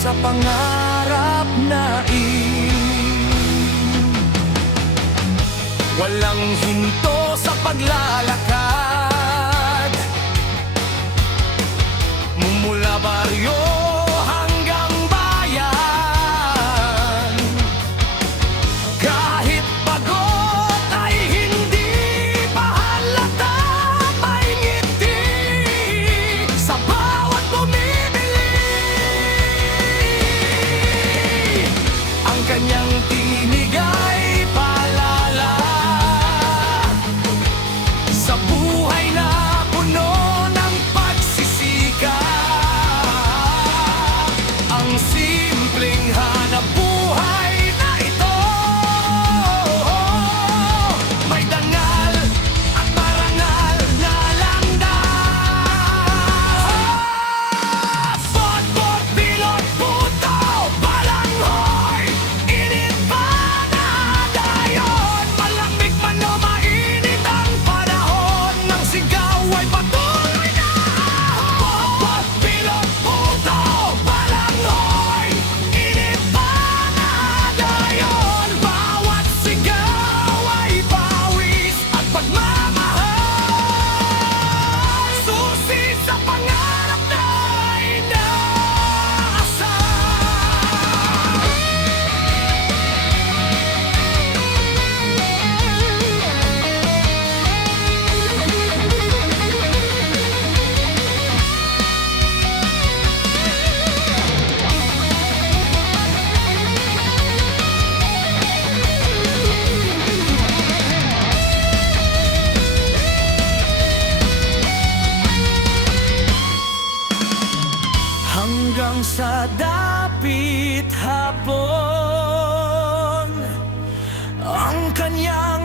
sa pangarap na walang hinto sa paglalakad, mumula baryo hanggang bayan. Kahit pagod ay hindi pa halata, may ngiti sa bawat bumibili. Ang kanyang tinig ay paalala sa buhay na puno ng pagsisikap. Ang simpleng hanap buhay na ito may dangal at marangal na landas. Bot-bot, bilot, puto, balanghoy, init pa na dayon. Malamig man o mainit ang panahon, ng sigaw ay patuloy na. Bot-bot, bilot, puto, balanghoy, init pa na dayon. Bawat sigaw ay pawis at pagmamahal, susi sa pangarap na inaasam. Hanggang sa dapit hapon, ang kanyang